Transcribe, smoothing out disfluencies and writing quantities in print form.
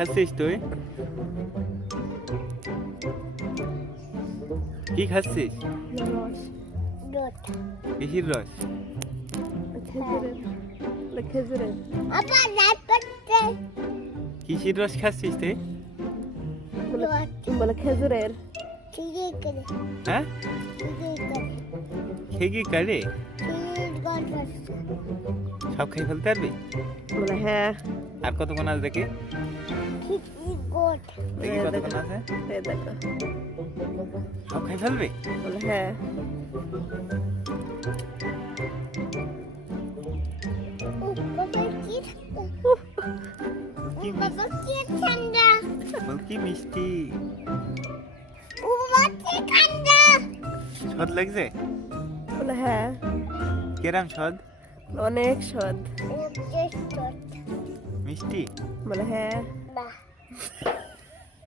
খাচ্ছিস তুই? কি খাচ্ছিস? রস কিসির রস? খেজুরের আবার রাত করতে কিসির রস খাচ্ছিস তুই? বলে খেজুরের ঠিকই করে হ্যাঁ, ঠিকই করে খেয়ে কারে ঠিক গল্প সব খেয়ে ফেলতে পারবি? বলে হ্যাঁ আর কতক্ষণ আছে দেখি? ঠিকই গোট দেখি কতক্ষণ আছে। এই দেখো সব খেয়ে ফেলবি? বলে হ্যাঁ বাবা কি কি বাবা কি ঠান্ডা বল, কি মিষ্টি। বাবা কি ঠান্ডা স্বাদ লাগছে? বলে হ্যাঁ কেরাম স্বাদ? অনেক স্বাদ মিষ্টি? বলে হ্যাঁ বাহ